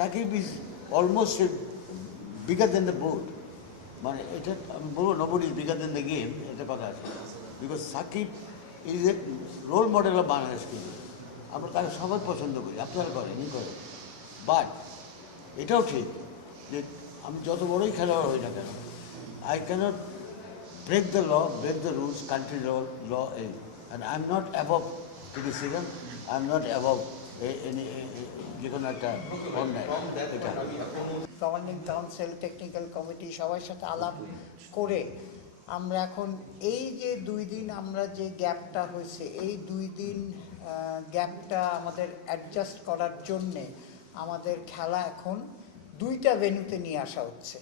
Sakib is almost bigger than the board. মানে এটা আমি বলবো nobody is bigger than the game, এটা কথা আছে, because Shakib is a role model of Bangladesh. কিন্তু আমরা তাকে সবাই পছন্দ করি, আপনারা করেন বাট এটাও ঠিক যে আমি যত বড়ই খেলোয়াড় হই না কেন, I cannot break the law, break the rules, country law and I am not above criticism, I am not above যে কোনো একটা অন্যায়। এটা গভর্নিং কাউন্সিল, টেকনিক্যাল কমিটি সবার সাথে আলাপ করে আমরা এখন এই যে 2 দিন আমরা যে গ্যাপটা হয়েছে, এই 2 দিন গ্যাপটা আমাদের অ্যাডজাস্ট করার জন্যে আমাদের খেলা এখন 2টা ভেন্যুতে নিয়ে আসা হচ্ছে।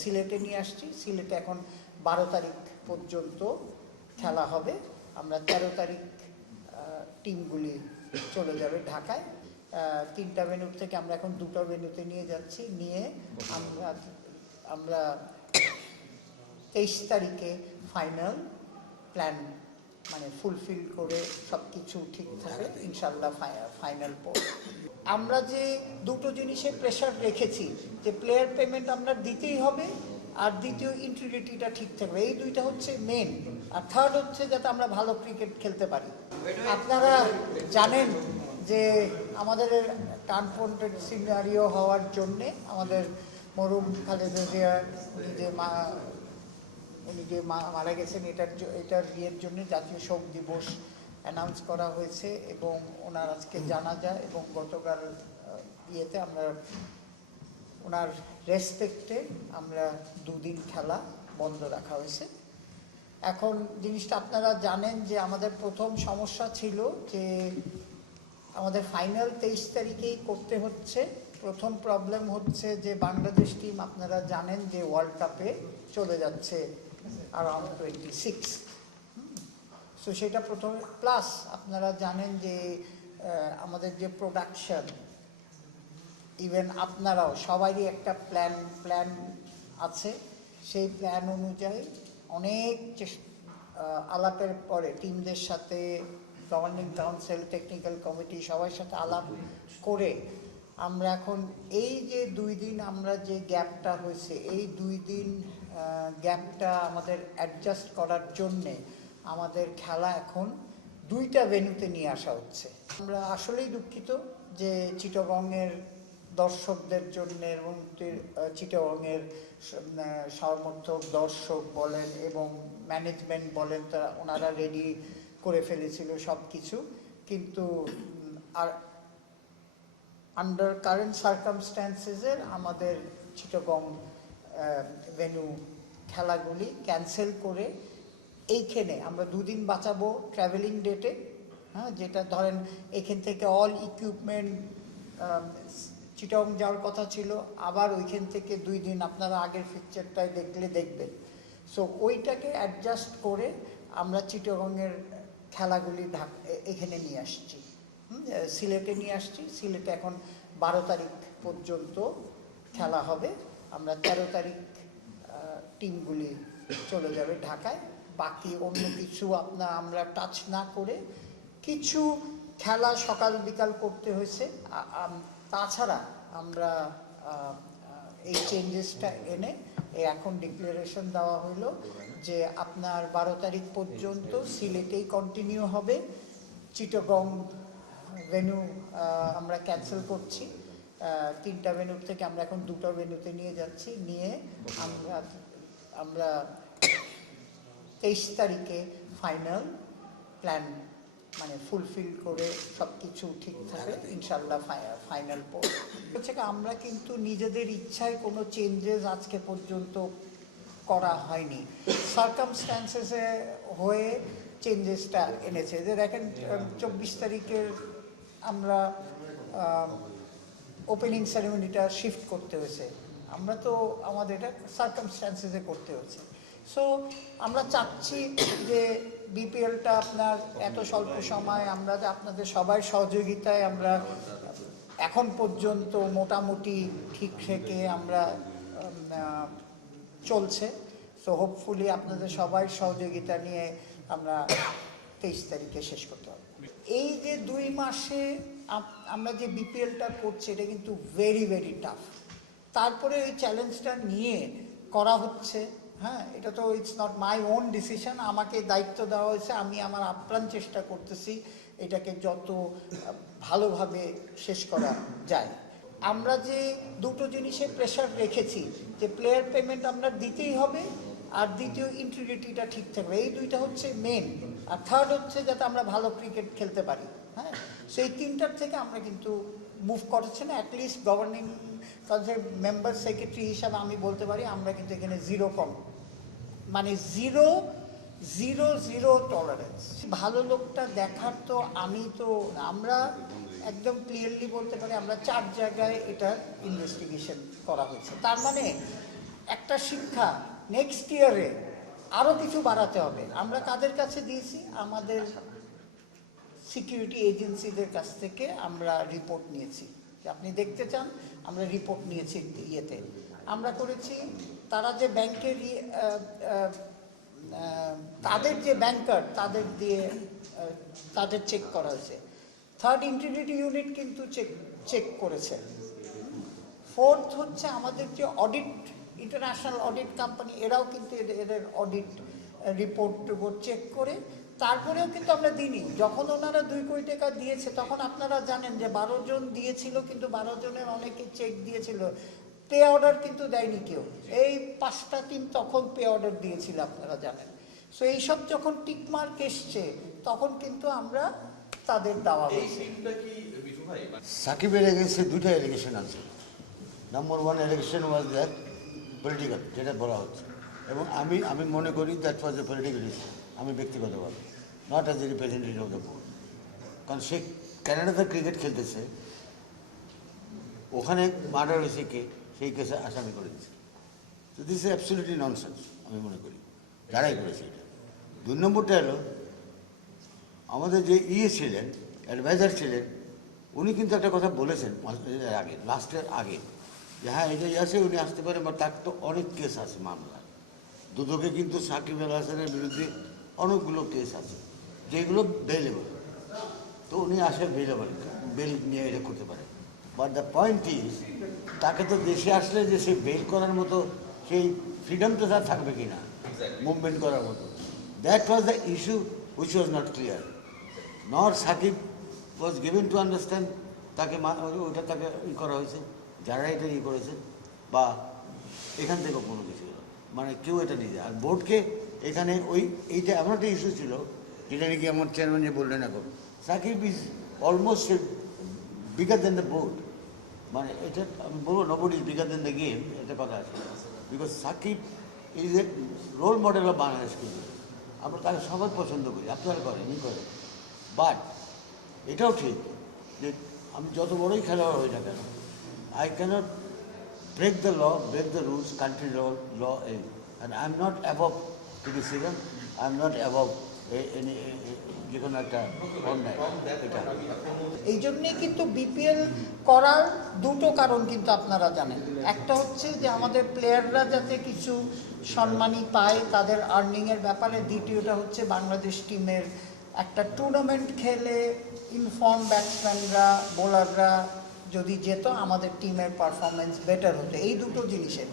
সিলেটে নিয়ে আসছি, সিলেটে এখন 12 তারিখ পর্যন্ত খেলা হবে। আমরা 13 তারিখ টিমগুলি চলে যাবে ঢাকায়। 3টা ভেন্যু থেকে আমরা এখন 2টা ভেন্যুতে নিয়ে যাচ্ছি, নিয়ে আমরা 23 তারিখে ফাইনাল প্ল্যান মানে ফুলফিল করে সব কিছু ঠিক থাকে ইনশাল্লাহ ফাইনাল পর। আমরা যে দুটো জিনিসে প্রেশার রেখেছি যে প্লেয়ার পেমেন্ট আমরা দিতেই হবে, আর দ্বিতীয় ইন্টিগ্রিটিটা ঠিক থাকবে, এই 2টা হচ্ছে মেন। আর থার্ড হচ্ছে যাতে আমরা ভালো ক্রিকেট খেলতে পারি। আপনারা জানেন যে আমাদের কনফ্রন্টেড সিনারিও হওয়ার জন্যে আমাদের মরহুম খালেদা জিয়া উনি যে মারা গেছেন, এটার বিয়ের জন্য জাতীয় শোক দিবস অ্যানাউন্স করা হয়েছে এবং ওনার আজকে জানাজা, এবং গতকাল ইয়েতে আমরা ওনার রেসপেক্টে আমরা 2 দিন খেলা বন্ধ রাখা হয়েছে। এখন জিনিসটা আপনারা জানেন যে আমাদের প্রথম সমস্যা ছিল যে আমাদের ফাইনাল 23 তারিখেই করতে হচ্ছে। প্রথম প্রবলেম হচ্ছে যে বাংলাদেশ টিম আপনারা জানেন যে ওয়ার্ল্ড কাপে চলে যাচ্ছে অ্যারাউন্ড 26। সো সেটা প্রথমে, প্লাস আপনারা জানেন যে আমাদের যে প্রোডাকশন, ইভেন আপনারাও সবারই একটা প্ল্যান আছে। সেই প্ল্যান অনুযায়ী অনেক আলাপের পরে টিমদের সাথে, গভর্নিং কাউন্সিল, টেকনিক্যাল কমিটি সবার সাথে আলাপ করে আমরা এখন এই যে 2 দিন আমরা যে গ্যাপটা হয়েছে, এই 2 দিন গ্যাপটা আমাদের অ্যাডজাস্ট করার জন্যে আমাদের খেলা এখন 2টা ভেন্যুতে নিয়ে আসা হচ্ছে। আমরা আসলেই দুঃখিত যে চিটাগংয়ের দর্শকদের জন্য এবং চিটাগংয়ের সমর্থক দর্শক বলেন এবং ম্যানেজমেন্ট বলেন, তারা ওনারা রেডি করে ফেলেছিল সব কিছু, কিন্তু আর আন্ডার কারেন্ট সার্কামস্ট্যান্সেসের আমাদের চিটাগং ভেন্যু খেলাগুলি ক্যান্সেল করে এইখানে আমরা 2 দিন বাঁচাবো ট্রাভেলিং ডেটে। হ্যাঁ, যেটা ধরেন এখান থেকে অল ইকুইপমেন্ট চিটাগং যাওয়ার কথা ছিল, আবার ওইখান থেকে 2 দিন আপনারা আগের পিকচারটায় দেখবেন। সো ওইটাকে অ্যাডজাস্ট করে আমরা চিটাগংয়ের খেলাগুলি এখানে নিয়ে আসছি, সিলেটে নিয়ে আসছি। সিলেটে এখন 12 তারিখ পর্যন্ত খেলা হবে। আমরা 13 তারিখ টিমগুলি চলে যাবে ঢাকায়। বাকি অন্য কিছু আমরা টাচ না করে কিছু খেলা সকাল বিকাল করতে হয়েছে। তাছাড়া আমরা এই চেঞ্জেসটা এনে এখন ডিক্লারেশন দেওয়া হলো যে আপনার 12 তারিখ পর্যন্ত সিলেটেই কন্টিনিউ হবে। চিটাগং ভেন্যু আমরা ক্যান্সেল করছি। 3টা ভেন্যু থেকে আমরা এখন 2টা ভেন্যুতে নিয়ে যাচ্ছি, নিয়ে আমরা 23 তারিখে ফাইনাল প্ল্যান মানে ফুলফিল করে সব কিছু ঠিক থাকে ইনশাল্লাহ ফাইনাল পর। হচ্ছে আমরা কিন্তু নিজেদের ইচ্ছায় কোনো চেঞ্জেস আজকে পর্যন্ত করা হয়নি, সার্কামস্ট্যান্সেসে হয়ে চেঞ্জেসটা এনেছে। যে দেখেন 24 তারিখের আমরা ওপেনিং সেরেমনিটা শিফট করতে হয়েছে, আমরা তো আমাদের এটা সার্কামস্ট্যান্সেসে করতে হচ্ছে। সো আমরা চাচ্ছি যে বিপিএলটা আপনার এত স্বল্প সময় আমরা যে আপনাদের সবার সহযোগিতায় আমরা এখন পর্যন্ত মোটামুটি ঠিক থেকে আমরা চলছে। সো হোপফুলি আপনাদের সবাই সহযোগিতা নিয়ে আমরা 23 তারিখে শেষ করতে হবে। এই যে 2 মাসে আমরা যে বিপিএলটা করছি এটা কিন্তু ভেরি ভেরি টাফ। তারপরে এই চ্যালেঞ্জটা নিয়ে করা হচ্ছে। হ্যাঁ, এটা তো it's not my own decision, আমাকে দায়িত্ব দেওয়া হয়েছে, আমি আমার আপ্রাণ চেষ্টা করতেছি এটাকে যত ভালোভাবে শেষ করা যায়। আমরা যে দুটো জিনিসে প্রেশার রেখেছি, যে প্লেয়ার পেমেন্ট আমরা দিতেই হবে, আর দ্বিতীয় ইন্টিগ্রিটিটা ঠিক থাকবে, এই দুইটা হচ্ছে মেন। আর থার্ড হচ্ছে যাতে আমরা ভালো ক্রিকেট খেলতে পারি। হ্যাঁ, সেই তিনটার থেকে আমরা কিন্তু মুভ করেছি না। At least governing council member secretary হিসাবে আমি বলতে পারি আমরা কিন্তু এখানে মানে জিরো টলারেন্স। ভালো লোকটা দেখার তো আমরা একদম ক্লিয়ারলি বলতে পারি আমরা 4 জায়গায় এটা ইনভেস্টিগেশন করা হয়েছে। তার মানে একটা শিক্ষা, নেক্সট ইয়ারে আরও কিছু বাড়াতে হবে। আমরা কাদের কাছে দিয়েছি? আমাদের সিকিউরিটি এজেন্সিদের কাছ থেকে আমরা রিপোর্ট নিয়েছি। আপনি দেখতে চান, আমরা রিপোর্ট নিয়েছি ইয়েতে আমরা করেছি। তারা যে ব্যাংকের তাদের যে ব্যাংকার তাদের দিয়ে তাদের চেক করা হয়েছে। থার্ড ইন্টিগ্রিটি ইউনিট কিন্তু চেক করেছে। ফোর্থ হচ্ছে আমাদের যে অডিট, ইন্টারন্যাশনাল অডিট কোম্পানি, এরাও কিন্তু এদের অডিট রিপোর্ট চেক করে তারপরেও কিন্তু আমরা দিইনি। যখন ওনারা 2 কোটি টাকা দিয়েছে তখন আপনারা জানেন যে 12 জন দিয়েছিল, কিন্তু 12 জনের অনেকে চেক দিয়েছিল, পে অর্ডার কিন্তু দেয়নি কেউ। এই 5টা টিম তখন পে অর্ডার দিয়েছিল, আপনারা জানেন। সো এইসব যখন টিকমার্ক এসছে তখন কিন্তু আমরা তাদের দেওয়া হয়েছে। সাকিবের এগেন্সে 2টা এলিগেশন আছে। Number 1 allegation was that political, যেটা বলা হচ্ছে, এবং আমি মনে করি that was a political issue. আমি ব্যক্তিগতভাবে, not as a representative of the board. কারণ সে ক্যানাডাতে ক্রিকেট খেলতেছে, ওখানে মার্ডার হয়েছে কে, সেই কেসে আসামি করে দিচ্ছে। তো দিস ইজ অ্যাবসলিউটলি ননসেন্স আমি মনে করি, যারাই করেছে এটা। 2 নম্বরটা হলো আমাদের যে ছিলেন, অ্যাডভাইজার ছিলেন, উনি কিন্তু একটা কথা বলেছেন আগে, লাস্টের আগে, যে হ্যাঁ এটা আছে, উনি আসতে পারেন, বা তার তো অনেক কেস আছে মামলা। দুদকে কিন্তু সাকিব আল হাসানের বিরুদ্ধে অনেকগুলো কেস আছে যেগুলো বেলেবল। তো উনি আসে বেল নিয়ে এটা করতে পারে। বাট দ্য পয়েন্ট ইজ, তাকে তো দেশে আসলে যে সে বেল করার মতো সেই ফ্রিডমটা তার থাকবে কি না, মুভমেন্ট করার মতো। That was the issue which was not clear. Not Shakib was given to understand তাকে ওইটা তাকে করা হয়েছে, যারা এটা করেছে, বা এখান থেকেও কোনো কিছু মানে কেউ এটা নিয়ে যায়। আর বোর্ডকে এখানে এইটা এমন একটা ইস্যু ছিল, যেটা নাকি আমার চেয়ারম্যান যে বললেন এখন, Shakib is almost bigger than the board. মানে এটা আমি বলবো nobody is bigger than the game, এটা কথা আছে। Because Shakib is a role model of Bangladesh কিন্তু। আমরা তাকে সবাই পছন্দ করি, আপনারা করেন, করেন। বাট এটাও ঠিক যে আমি যত বড়ই খেলোয়াড় হই না কেন, I cannot break the law, break the rules, country law, and I'm not above criticism, I'm not above any যে কোনো একটা অন্যায়। এটা এই জন্যেই কিন্তু বিপিএল করার 2টো কারণ কিন্তু আপনারা জানেন। একটা হচ্ছে যে আমাদের প্লেয়াররা যাতে কিছু সম্মানী পায় তাদের আর্নিংয়ের ব্যাপারে, দ্বিতীয়টা হচ্ছে বাংলাদেশ টিমের একটা টুর্নামেন্ট খেলে ইনফর্ম ব্যাটসম্যানরা, বোলাররা যদি যেত, আমাদের টিমের পারফরমেন্স বেটার হতো। এই 2টো জিনিসের